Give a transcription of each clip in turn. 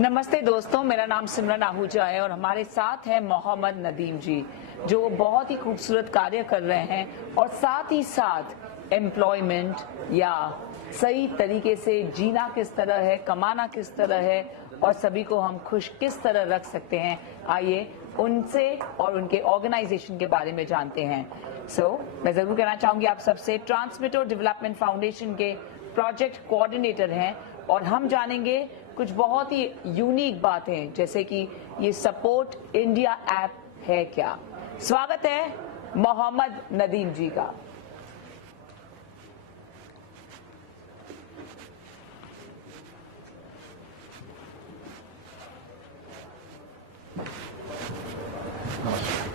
नमस्ते दोस्तों, मेरा नाम सिमरन आहूजा है और हमारे साथ है मोहम्मद नदीम जी, जो बहुत ही खूबसूरत कार्य कर रहे हैं और साथ ही साथ एम्प्लॉयमेंट या सही तरीके से जीना किस तरह है, कमाना किस तरह है और सभी को हम खुश किस तरह रख सकते हैं। आइए उनसे और उनके ऑर्गेनाइजेशन के बारे में जानते हैं। मैं जरूर कहना चाहूंगी आप सबसे, ट्रांसमिटर डेवलपमेंट फाउंडेशन के प्रोजेक्ट कोऑर्डिनेटर हैं और हम जानेंगे कुछ बहुत ही यूनिक बातें, जैसे कि ये सपोर्ट इंडिया ऐप है क्या। स्वागत है मोहम्मद नदीम जी का।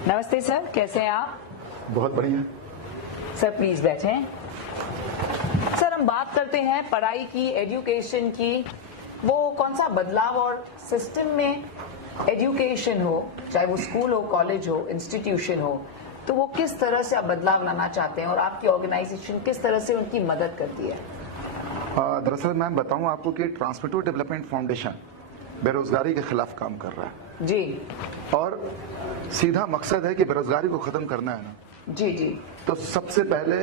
नमस्ते सर, कैसे हैं आप? बहुत बढ़िया सर, प्लीज बैठें। सर, हम बात करते हैं पढ़ाई की, एजुकेशन की। वो कौन सा बदलाव और सिस्टम में एजुकेशन हो, चाहे वो स्कूल हो, कॉलेज हो, इंस्टीट्यूशन हो, तो वो किस तरह से आप बदलाव लाना चाहते हैं और आपकी ऑर्गेनाइजेशन किस तरह से उनकी मदद करती है? दरअसल मैं बताऊं आपको कि ट्रांसमिटर डेवलपमेंट फाउंडेशन बेरोजगारी के खिलाफ काम कर रहा है जी, और सीधा मकसद है कि बेरोजगारी को खत्म करना है ना। जी जी। तो सबसे पहले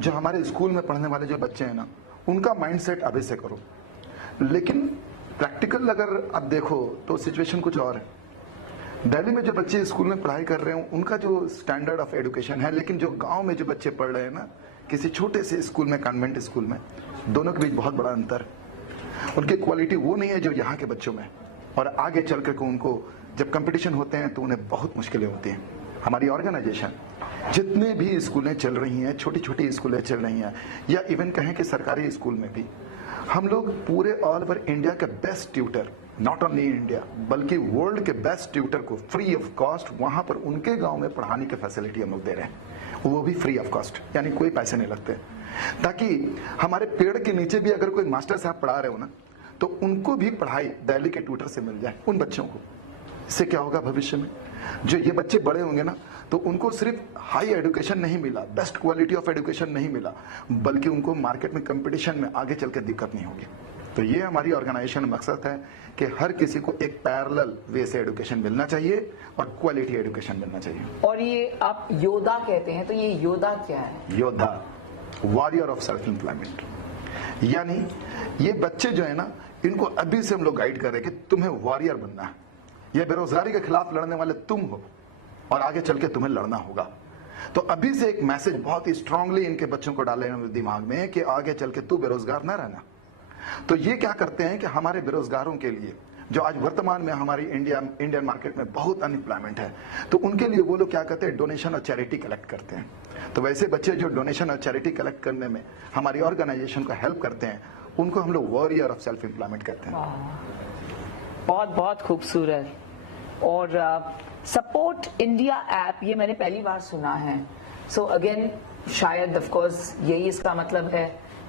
जो हमारे स्कूल में पढ़ने वाले जो बच्चे हैं ना, उनका माइंडसेट अभी से करो। लेकिन प्रैक्टिकल अगर आप देखो तो सिचुएशन कुछ और है। दिल्ली में जो बच्चे स्कूल में पढ़ाई कर रहे हैं उनका जो स्टैंडर्ड ऑफ एजुकेशन है, लेकिन जो गांव में जो बच्चे पढ़ रहे हैं ना, किसी छोटे से स्कूल में, कॉन्वेंट स्कूल में, दोनों के बीच बहुत बड़ा अंतर है। उनकी क्वालिटी वो नहीं है जो यहाँ के बच्चों में, और आगे चल कर उनको जब कंपटीशन होते हैं तो उन्हें बहुत मुश्किलें होती हैं। हमारी ऑर्गेनाइजेशन जितने भी स्कूलें चल रही हैं, छोटी छोटी स्कूलें चल रही हैं, या इवन कहें कि सरकारी स्कूल में भी, हम लोग पूरे ऑल ओवर इंडिया के best tutor, not only India बल्कि वर्ल्ड के बेस्ट ट्यूटर को फ्री ऑफ कॉस्ट वहां पर उनके गांव में पढ़ाने की फैसिलिटी हम लोग दे रहे हैं, वो भी फ्री ऑफ कॉस्ट, यानी कोई पैसे नहीं लगते। ताकि हमारे पेड़ के नीचे भी अगर कोई मास्टर साहब पढ़ा रहे हो ना, तो उनको भी पढ़ाई दिल्ली के ट्यूटर से मिल जाए उन बच्चों को। इससे क्या होगा, भविष्य में जो ये बच्चे बड़े होंगे ना, तो उनको सिर्फ हाई एजुकेशन नहीं मिला, बेस्ट क्वालिटी ऑफ एजुकेशन नहीं मिला, बल्कि उनको मार्केट में कंपटीशन में आगे चल के दिक्कत नहीं होगी। तो ये हमारी ऑर्गेनाइजेशन मकसद है कि हर किसी को एक पैरेलल वे से एजुकेशन मिलना चाहिए और क्वालिटी एजुकेशन मिलना चाहिए। और ये आप योद्धा कहते हैं, तो ये योद्धा क्या है? योद्धा, वॉरियर ऑफ सेल्फ एम्प्लॉयमेंट, यानी ये बच्चे जो है ना, इनको अभी से हम लोग गाइड कर रहे हैं कि तुम्हें वॉरियर बनना है। ये बेरोजगारी के खिलाफ लड़ने वाले तुम हो और आगे चल के तुम्हें लड़ना होगा। तो अभी से एक मैसेज बहुत ही स्ट्रांगली इनके बच्चों को डाले दिमाग में कि आगे चल के तू बेरोजगार ना रहना। तो ये क्या करते हैं कि हमारे बेरोजगारों के लिए, जो आज वर्तमान में हमारी इंडियन मार्केट में बहुत अनएम्प्लॉयमेंट है, तो उनके लिए वो लोग क्या करते हैं, डोनेशन और चैरिटी कलेक्ट करते हैं। तो वैसे बच्चे जो डोनेशन और चैरिटी कलेक्ट करने में हमारी ऑर्गेनाइजेशन को हेल्प करते हैं, उनको हम लोग वॉरियर ऑफ सेल्फ एम्प्लॉयमेंट कहते हैं। बहुत बहुत खूबसूरत। और सपोर्ट इंडिया ऐप, ये मैंने पहली बार सुना है। सो अगेन, शायद ऑफ कोर्स यही इसका मतलब है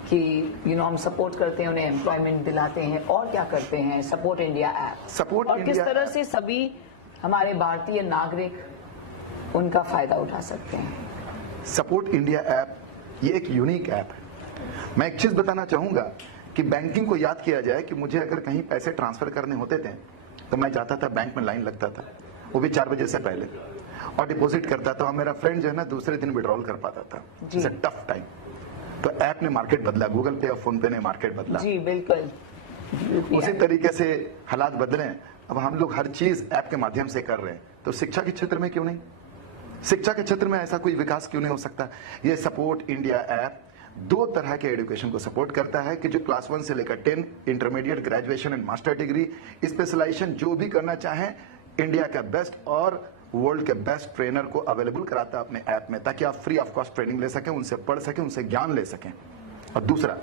कि हम सपोर्ट करते हैं, उन्हें एम्प्लॉयमेंट दिलाते हैं। और क्या करते हैं सपोर्ट इंडिया ऐप? सपोर्ट और किस तरह से सभी हमारे भारतीय नागरिक उनका फायदा उठा सकते हैं? सपोर्ट इंडिया ऐप ये एक यूनिक ऐप है। मैं एक चीज बताना चाहूंगा कि बैंकिंग को याद किया जाए कि मुझे अगर कहीं पैसे ट्रांसफर करने होते थे तो मैं जाता था, बैंक में लाइन लगता था, वो भी 4 बजे से पहले, और डिपॉजिट करता था, और मेरा फ्रेंड जो है ना दूसरे दिन विड्रॉल कर पाता था। It's a tough time. तो ऐप ने मार्केट बदला, गूगल पे और फोन पे ने मार्केट बदला। जी बिल्कुल। उसी तरीके से हालात बदले हैं। अब हम लोग हर चीज ऐप के माध्यम से कर रहे हैं, तो शिक्षा के क्षेत्र में क्यों नहीं? शिक्षा के क्षेत्र में ऐसा कोई विकास क्यों नहीं हो सकता? ये सपोर्ट इंडिया ऐप 2 तरह के एजुकेशन को सपोर्ट करता है कि जो क्लास 1 से लेकर 10, intermediate, graduation and master degree, specialisation जो भी करना चाहें, इंडिया का बेस्ट और वर्ल्ड के बेस्ट ट्रेनर को अवेलेबल कराता है अपने ऐप में, ताकि आप फ्री ऑफ कॉस्ट ट्रेनिंग ले सकें, उनसे पढ़ सकें, उनसे ज्ञान ले सकें। और दूसरा,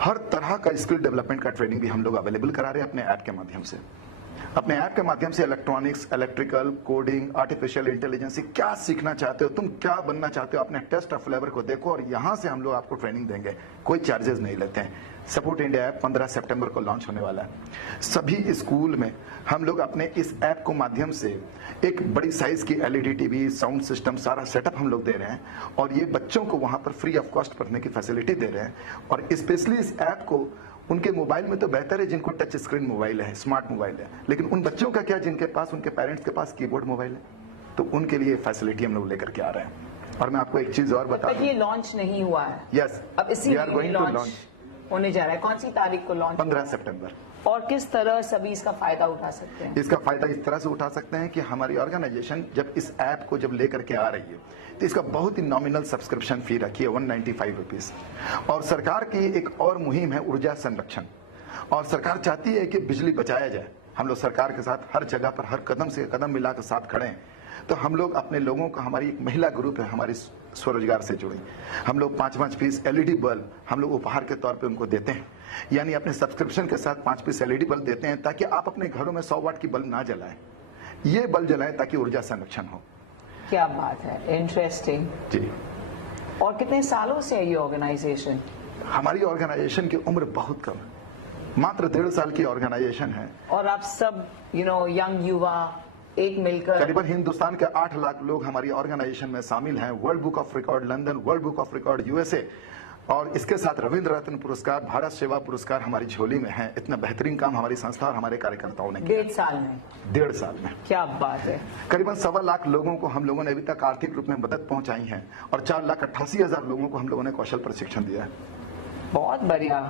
हर तरह का स्किल डेवलपमेंट का ट्रेनिंग भी हम लोग अवेलेबल करा रहे हैं अपने ऐप के माध्यम से। अपने ऐप के माध्यम से electronics, electrical, coding, artificial intelligence, क्या सीखना चाहते हो तुम, क्या बनना चाहते हो, अपने टेस्ट ऑफ फ्लेवर को देखो, और यहां से हम लोग आपको ट्रेनिंग देंगे, कोई चार्जेस नहीं लेते हैं। सपोर्ट इंडिया ऐप 15 सितंबर को लॉन्च होने वाला है। सभी स्कूल में हम लोग अपने इस ऐप को माध्यम से एक बड़ी साइज की एलईडी टीवी, साउंड सिस्टम, सारा सेटअप हम लोग दे रहे हैं, और ये बच्चों को वहां पर फ्री ऑफ कॉस्ट पढ़ने की फैसिलिटी दे रहे हैं। और स्पेशली इस ऐप को उनके मोबाइल में तो बेहतर है जिनको टच स्क्रीन मोबाइल है, स्मार्ट मोबाइल है, लेकिन उन बच्चों का क्या जिनके पास उनके पेरेंट्स के पास कीबोर्ड मोबाइल है? तो उनके लिए फैसिलिटी हम लोग लेकर के आ रहे हैं। और मैं आपको एक चीज और बता दूं, ये लॉन्च नहीं हुआ है। यस, अब इसी we are going to launch होने जा रहा है। कौन सी तारीख को लॉन्च? 15 सितंबर। और किस तरह सभी इसका फायदा उठा सकते हैं? इसका फायदा इस तरह से उठा सकते हैं कि हमारी ऑर्गेनाइजेशन जब इस ऐप को जब लेकर के आ रही है तो इसका बहुत ही नॉमिनल सब्सक्रिप्शन फी रखी है 195 रुपीज। और सरकार की एक और मुहिम है ऊर्जा संरक्षण, और सरकार चाहती है कि बिजली बचाया जाए। हम लोग सरकार के साथ हर जगह पर हर कदम से कदम मिलाकर साथ खड़े हैं। तो हम लोग अपने लोगों को, हमारी एक महिला ग्रुप है हमारी स्वरोजगार से जुड़ी, हम लोग 5-5 पीस एलईडी बल्ब हम लोग उपहार के तौर पे उनको देते हैं। यानी अपने सब्सक्रिप्शन के साथ 5 पीस एलईडी बल्ब देते हैं ताकि आप अपने घरों में 100 वाट की बल्ब ना जलाएं, ये बल्ब जलाएं ताकि ऊर्जा संरक्षण हो। क्या बात है, इंटरेस्टिंग जी। और कितने सालों से है ये ऑर्गेनाइजेशन? हमारी ऑर्गेनाइजेशन की उम्र बहुत कम है, मात्र 1.5 साल की ऑर्गेनाइजेशन है। और आप सब यंग युवा एक मिलकर, करीबन हिंदुस्तान के 8 लाख लोग हमारी ऑर्गेनाइजेशन में शामिल हैं। World book of record London, world book of record USA, और इसके साथ रविंद्र रत्न पुरस्कार, भारत सेवा पुरस्कार हमारी झोली में है। इतना बेहतरीन काम हमारी संस्था और हमारे कार्यकर्ताओं ने किया 1.5 साल में। 1.5 साल में, क्या बात है। करीबन 1.25 लाख लोगों को हम लोगों ने अभी तक आर्थिक रूप में मदद पहुंचाई है, और 4,88,000 लोगों को हम लोगों ने कौशल प्रशिक्षण दिया है। बहुत बढ़िया,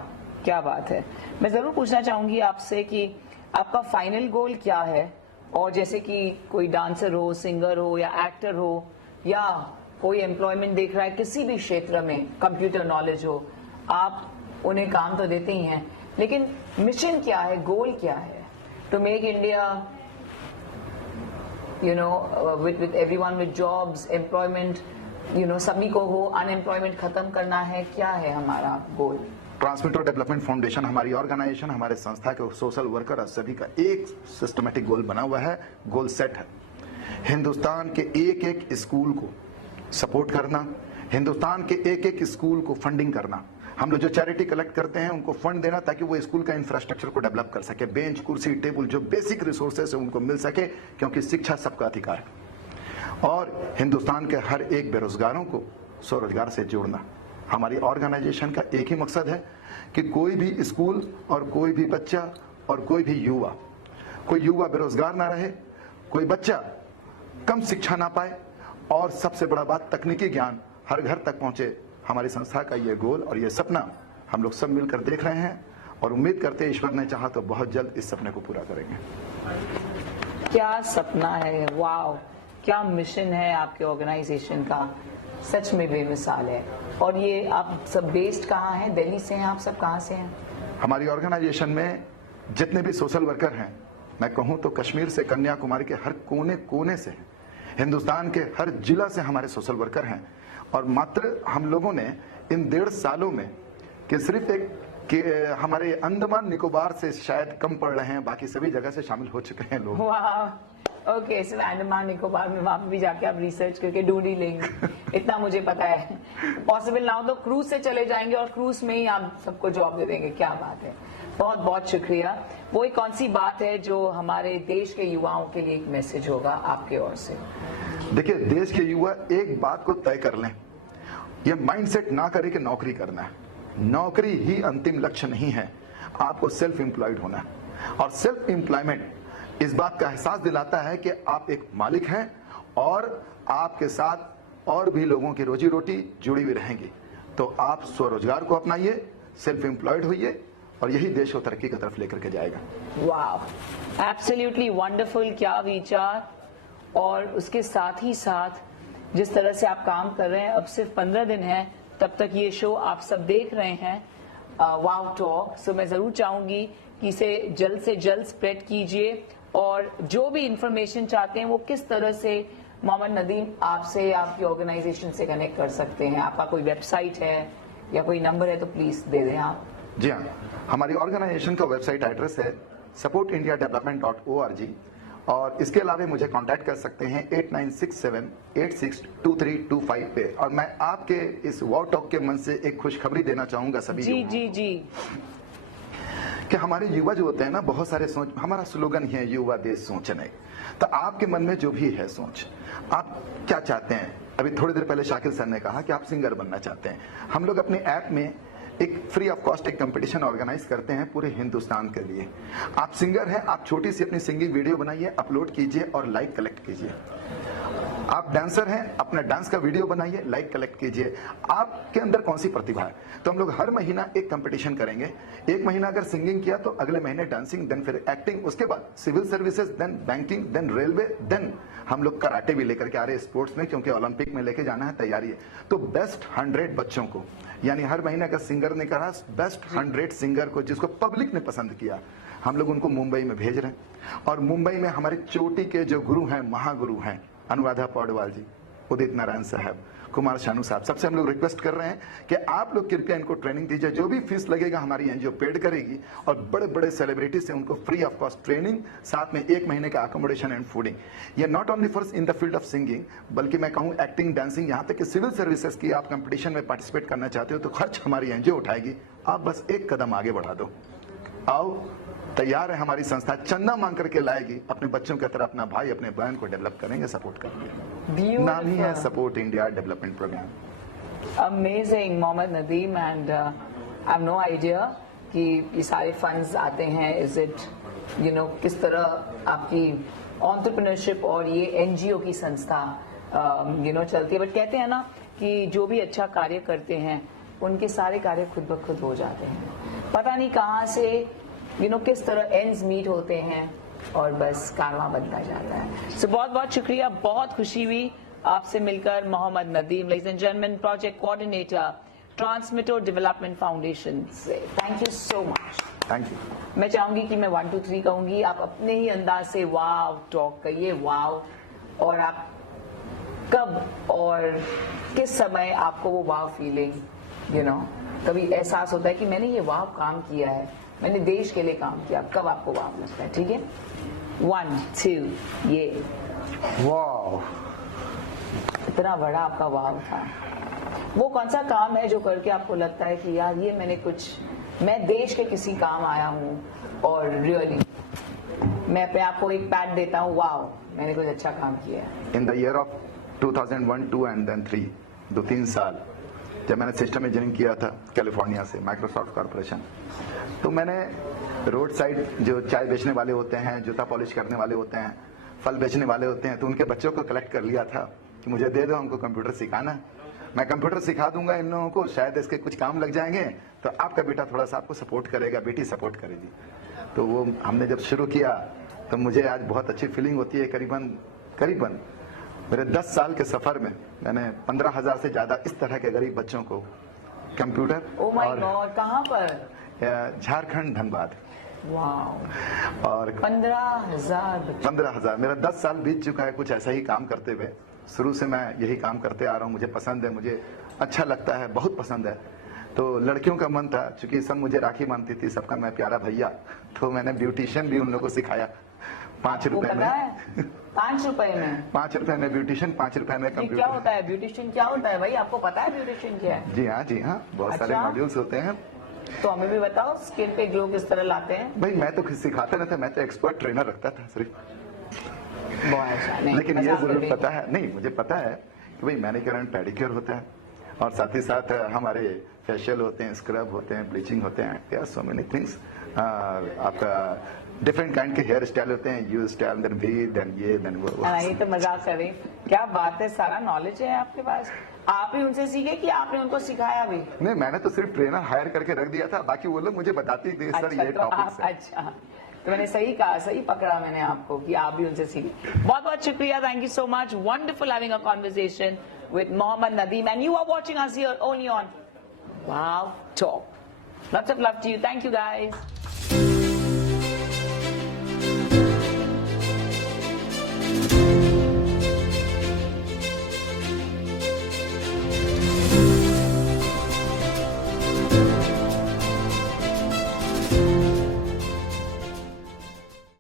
क्या बात है। मैं जरूर पूछना चाहूंगी आपसे कि आपका फाइनल गोल क्या है? और जैसे कि कोई डांसर हो, सिंगर हो या एक्टर हो, या कोई एम्प्लॉयमेंट देख रहा है किसी भी क्षेत्र में, कंप्यूटर नॉलेज हो, आप उन्हें काम तो देते ही हैं, लेकिन मिशन क्या है, गोल क्या है? To make India with everyone with jobs, employment, सभी को हो, अनएम्प्लॉयमेंट खत्म करना है, क्या है हमारा गोल? ट्रांसमीटर डेवलपमेंट फाउंडेशन, हमारी ऑर्गेनाइजेशन, हमारे संस्था के सोशल वर्कर और सभी का एक सिस्टमेटिक गोल बना हुआ है, गोल सेट है। हिंदुस्तान के एक एक स्कूल को सपोर्ट करना, हिंदुस्तान के एक एक स्कूल को फंडिंग करना। हम लोग जो चैरिटी कलेक्ट करते हैं उनको फंड देना ताकि वो स्कूल का इंफ्रास्ट्रक्चर को डेवलप कर सके, बेंच, कुर्सी, टेबल, जो बेसिक रिसोर्सेस है उनको मिल सके, क्योंकि शिक्षा सबका अधिकार है। और हिंदुस्तान के हर एक बेरोजगारों को स्वरोजगार से जोड़ना। हमारी ऑर्गेनाइजेशन का एक ही मकसद है कि कोई भी स्कूल और कोई भी बच्चा और कोई भी युवा, कोई युवा बेरोजगार ना रहे, कोई बच्चा कम शिक्षा ना पाए, और सबसे बड़ा बात तकनीकी ज्ञान हर घर तक पहुंचे। हमारी संस्था का ये गोल और ये सपना हम लोग सब मिलकर देख रहे हैं, और उम्मीद करते हैं ईश्वर ने चाहा तो बहुत जल्द इस सपने को पूरा करेंगे। क्या सपना है, वाह, क्या मिशन है आपके ऑर्गेनाइजेशन का, सच में बेमिसाल है। और ये आप सब बेस्ड कहाँ हैं? दिल्ली से हैं आप सब? कहाँ से हैं? हमारी ऑर्गेनाइजेशन में जितने भी सोशल वर्कर हैं, मैं कहूँ तो कश्मीर से कन्याकुमारी के हर कोने कोने से हैं, हिंदुस्तान के हर जिला से हमारे सोशल वर्कर हैं। और मात्र हम लोगों ने इन 1.5 सालों में कि सिर्फ एक हमारे अंडमान निकोबार से शायद कम पड़ रहे हैं, बाकी सभी जगह से शामिल हो चुके हैं लोग। ओके, सिर्फ अंडमान निकोबार में, वहां भी जाके आप रिसर्च करके ढूंढ ही लेंगे, इतना मुझे पता है। पॉसिबल ना हो तो क्रूज से चले जाएंगे और क्रूज में ही आप सबको जॉब दे देंगे। क्या बात है, बहुत बहुत शुक्रिया। वो एक कौन सी बात है जो हमारे देश के युवाओं के लिए एक मैसेज होगा आपके ओर से? देखिए, देश के युवा एक बात को तय कर लें, ये माइंडसेट ना करे कि नौकरी करना है। नौकरी ही अंतिम लक्ष्य नहीं है, आपको सेल्फ एम्प्लॉयड होना है। और सेल्फ एम्प्लॉयमेंट इस बात का एहसास दिलाता है कि आप एक मालिक हैं और आपके साथ और भी लोगों की रोजी रोटी जुड़ी हुई रहेंगी। तो आप स्वरोजगार को अपनाइए, सेल्फ एम्प्लॉयड होइए, और यही देश को तरक्की की तरफ लेकर के जाएगा। वाह, एब्सोल्युटली वंडरफुल, क्या विचार। और उसके साथ ही साथ जिस तरह से आप काम कर रहे हैं, अब सिर्फ 15 दिन है तब तक ये शो आप सब देख रहे हैं, वाव टॉक। सो मैं जरूर चाहूंगी कि इसे जल्द से जल्द स्प्रेड कीजिए, और जो भी इंफॉर्मेशन चाहते हैं वो किस तरह से मोहम्मद नदीम आपसे, आपकी ऑर्गेनाइजेशन से कनेक्ट कर सकते हैं? आपका कोई वेबसाइट है या कोई नंबर है तो प्लीज दे दें आप। जी हाँ, हमारी ऑर्गेनाइजेशन का वेबसाइट एड्रेस है supportindiadevelopment.org, और इसके अलावा मुझे कांटेक्ट कर सकते हैं 8967862325 पे। और मैं आपके इस वाव टॉक के मन से एक खुशखबरी देना चाहूंगा सभी जी जी जी, कि हमारे युवा जो होते हैं ना, बहुत सारे सोच, हमारा स्लोगन ही है युवा देश सोचने। तो आपके मन में जो भी है सोच, आप क्या चाहते हैं? अभी थोड़ी देर पहले शाकिल सर ने कहा कि आप सिंगर बनना चाहते हैं। हम लोग अपने ऐप में एक फ्री ऑफ कॉस्ट एक कंपटीशन ऑर्गेनाइज करते हैं पूरे हिंदुस्तान के लिए। आप सिंगर हैं, आप छोटी सी अपनी सिंगिंग वीडियो बनाइए, अपलोड कीजिए और लाइक कलेक्ट कीजिए। आप डांसर हैं, अपना डांस का वीडियो बनाइए, लाइक कलेक्ट कीजिए। आपके अंदर कौन सी प्रतिभा है, तो हम लोग हर महीना एक कंपटीशन करेंगे। एक महीना अगर सिंगिंग किया तो अगले महीने डांसिंग, देन फिर एक्टिंग, उसके बाद civil services, then banking, then railway, then हम लोग कराटे भी लेकर के आ रहे हैं स्पोर्ट्स में, क्योंकि ओलंपिक में लेके जाना है, तैयारी है। तो बेस्ट 100 बच्चों को, यानी हर महीने अगर सिंगर ने कहा बेस्ट 100 सिंगर को जिसको पब्लिक ने पसंद किया, हम लोग उनको मुंबई में भेज रहे हैं। और मुंबई में हमारे चोटी के जो गुरु हैं, महागुरु हैं, अनुराधा पौडवाल जी, उदित नारायण साहब, कुमार शानू साहब, सबसे हम लोग रिक्वेस्ट कर रहे हैं कि आप लोग कृपया इनको ट्रेनिंग दीजिए। जो भी फीस लगेगा हमारी एनजीओ पेड करेगी, और बड़े बड़े सेलिब्रिटी से उनको फ्री ऑफ कॉस्ट ट्रेनिंग, साथ में 1 महीने का अकोमोडेशन एंड फूडिंग। ये not only for in the field of singing, बल्कि मैं कहूँ एक्टिंग, डांसिंग, यहाँ तक कि सिविल सर्विसेज की आप कंपटीशन में पार्टिसिपेट करना चाहते हो तो खर्च हमारी एनजीओ उठाएगी। आप बस एक कदम आगे बढ़ा दो। आओ, तैयार है हमारी संस्था, चंदा मांग करके लाएगी, अपने बच्चों की तरह अपना भाई अपने बहन को डेवलप करेंगे, सपोर्ट करेंगे। नाम ही है support India development program. Amazing Mohammad Nadeem, and I have no idea कि ये सारे फंड्स आते हैं, इज इट किस तरह आपकी एंटरप्रेन्योरशिप और ये एनजीओ की संस्था चलती है। बट कहते हैं ना कि जो भी अच्छा कार्य करते हैं उनके सारे कार्य खुद ब खुद हो जाते हैं। पता नहीं कहाँ से किस तरह एंड्स मीट होते हैं और बस कारवां बनता जाता है। सो बहुत बहुत शुक्रिया, बहुत खुशी हुई आपसे मिलकर। Mohammad Nadeem, ladies and gentleman, project coordinator, transmitter development foundation से thank you so much. Thank you. मैं चाहूंगी कि मैं 1 2 3 कहूंगी, आप अपने ही अंदाज से वाव टॉक कहिए, वाव, और आप कब और किस समय आपको वो वाव फीलिंग कभी एहसास होता है कि मैंने ये वाव काम किया है, मैंने देश के लिए काम किया, कब आपको वाव लगता है? ठीक है, 1 2 ये वाव, इतना बड़ा आपका वाव था। वो कौन सा काम है जो करके आपको लगता है कि यार ये मैं देश के किसी काम आया हूँ और रियली मैं अपने आप को एक पैट देता हूँ, वाव मैंने कुछ अच्छा काम किया है। In the year of 2001, 2 and then 3, 2-3 साल जब मैंने सिस्टम इंजीनियरिंग किया था कैलिफोर्निया से, माइक्रोसॉफ्ट कॉर्पोरेशन, तो मैंने रोड साइड जो चाय बेचने वाले होते हैं, जूता पॉलिश करने वाले होते हैं, फल बेचने वाले होते हैं, तो उनके बच्चों को कलेक्ट कर लिया था कि मुझे दे दो, हमको कंप्यूटर सिखाना, मैं कंप्यूटर सिखा दूंगा इन लोगों को, शायद इसके कुछ काम लग जाएंगे तो आपका बेटा थोड़ा सा आपको सपोर्ट करेगा, बेटी सपोर्ट करेगी। तो वो हमने जब शुरू किया तो मुझे आज बहुत अच्छी फीलिंग होती है। करीबन मेरे 10 साल के सफर में मैंने 15,000 से ज्यादा इस तरह के गरीब बच्चों को कंप्यूटर, ओह माय गॉड, कहाँ पर? झारखंड, धनबाद। वाव, और 15,000 मेरा 10 साल बीत चुका है कुछ ऐसा ही काम करते हुए। शुरू से मैं यही काम करते आ रहा हूँ, मुझे पसंद है, मुझे अच्छा लगता है, बहुत पसंद है। तो लड़कियों का मन था, चूंकि सब मुझे राखी मानती थी, सबका मैं प्यारा भैया, तो मैंने ब्यूटिशियन भी उन लोगों को सिखाया 5 रुपए में। 5 रुपए में? 5 रुपए में ब्यूटिशियन, 5 रुपए में कंप्यूटर। क्या होता है ब्यूटिशियन? क्या होता है भाई, आपको पता है ब्यूटिशियन क्या है? जी हाँ, बहुत सारे मॉड्यूल्स होते हैं। तो हमें भी बताओ, स्किन पे ग्लो किस तरह लाते हैं? भाई मैं तो सिखाता नहीं था, मैं तो एक्सपर्ट ट्रेनर रखता था सिर्फ। बहुत अच्छा। लेकिन ये जरूर पता है, नहीं मुझे पता है कि भाई मैनिक्योर एंड पेडिक्योर होता है, और साथ ही साथ हमारे फेशियल होते हैं, स्क्रब होते हैं, ब्लीचिंग होते हैं, सो मेनी थिंग्स। आपका डिफरेंट काइंड के हेयर स्टाइल होते हैं, U style, then V, then ये, देन वो। नहीं तो मजाक कर रही, क्या बात है, सारा नॉलेज है आपके पास। आप ही उनसे सीखे कि आपने उनको सिखाया भी? नहीं, मैंने तो सिर्फ ट्रेनर हायर करके रख दिया था, बाकी वो लोग मुझे बताती थी सर ये टॉपिक्स है। अच्छा, तो मैंने सही कहा, सही पकड़ा मैंने आपको कि आप भी उनसे सीखे। बहुत बहुत शुक्रिया, thank you so much, wonderful having a conversation with Mohammed Nadeem, and you are watching us here only on Wow Talk. Lots of love to you. Thank you, guys.